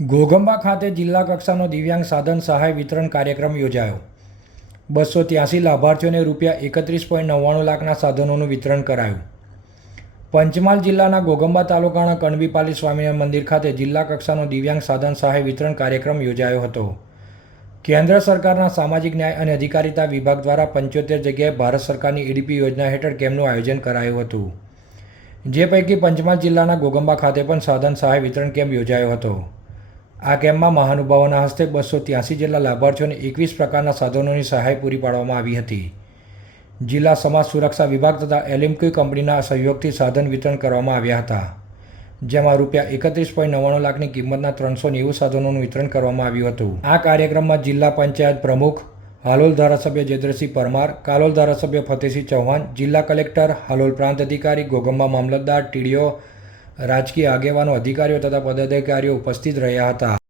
ઘોગંબા ખાતે જિલ્લા કક્ષાનો દિવ્યાંગ સાધન સહાય વિતરણ કાર્યક્રમ યોજાયો. બસો ત્યાસી લાભાર્થીઓને રૂપિયા એકત્રીસ પોઈન્ટ નવ્વાણું લાખના સાધનોનું વિતરણ કરાયું. પંચમહાલ જિલ્લાના ઘોઘંબા તાલુકાના કણબીપાલી સ્વામિનારાયણ મંદિર ખાતે જિલ્લા કક્ષાનો દિવ્યાંગ સાધન સહાય વિતરણ કાર્યક્રમ યોજાયો હતો. કેન્દ્ર સરકારના સામાજિક ન્યાય અને અધિકારિતા વિભાગ દ્વારા પંચોતેર જગ્યાએ ભારત સરકારની ઈડીપી યોજના હેઠળ કેમ્પનું આયોજન કરાયું હતું. જે પૈકી પંચમહાલ જિલ્લાના ગોગંબા ખાતે પણ સાધન સહાય વિતરણ કેમ્પ યોજાયો હતો. આ કેમ્પમાં મહાનુભાવોના હસ્તે બસો ત્યાસી જેટલા લાભાર્થીઓને એકવીસ પ્રકારના સાધનોની સહાય પૂરી પાડવામાં આવી હતી. જિલ્લા સમાજ સુરક્ષા વિભાગ તથા એલિમ્ક્યુ કંપનીના સહયોગથી સાધન વિતરણ કરવામાં આવ્યા હતા. જેમાં રૂપિયા એકત્રીસ પોઈન્ટ નવ્વાણું લાખની કિંમતના ત્રણસો નેવું સાધનોનું વિતરણ કરવામાં આવ્યું હતું. આ કાર્યક્રમમાં જિલ્લા પંચાયત પ્રમુખ હાલોલ ધારાસભ્ય જયદ્રસિંહ પરમાર, કાલોલ ધારાસભ્ય ફતેહસિંહ ચૌહાણ, જિલ્લા કલેક્ટર હાલોલ પ્રાંત અધિકારી ગોગંબા મામલતદાર, ટીડીઓ રાજકીય આગેવાનો અધિકારીઓ તથા પદાધિકારીઓ ઉપસ્થિત રહ્યા હતા.